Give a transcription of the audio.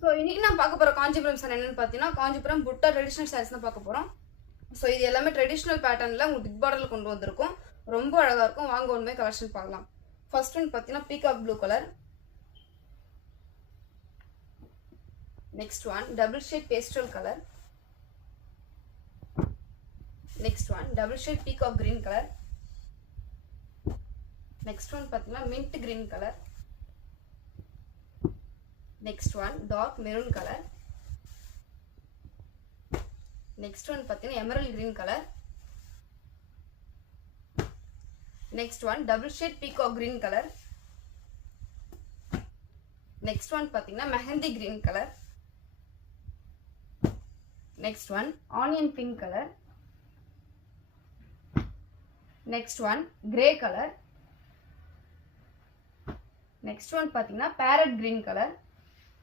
So இன்னைக்கு நான் பார்க்க போகிற காஞ்சிபுரம் சாரி என்னன்னு பார்த்தீங்கன்னா காஞ்சிபுரம் புட்டா ட்ரெடிஷ்னல் சாரீஸ் தான் பார்க்க போகிறோம். ஸோ இது எல்லாமே ட்ரெடிஷ்னல் பேட்டர்னில் உங்களுக்கு பிக் பார்டரில் கொண்டு வந்திருக்கும். ரொம்ப அழகாக இருக்கும். வாங்க ஒன்றுமே கலெக்ஷன் பார்க்கலாம். ஃபர்ஸ்ட் ஒன் பார்த்தீங்கன்னா peacock blue colour. Next one double shade pastel colour. Next one double shade peacock green colour. Next one பார்த்தீங்கன்னா mint green colour. Next one dark maroon color. Next one பார்த்தீங்கன்னா emerald green color. Next one double shade peacock green color. Next one பார்த்தீங்கன்னா mehendi green color. Next one onion pink color. Next one grey color. Next one பார்த்தீங்கன்னா parrot green color.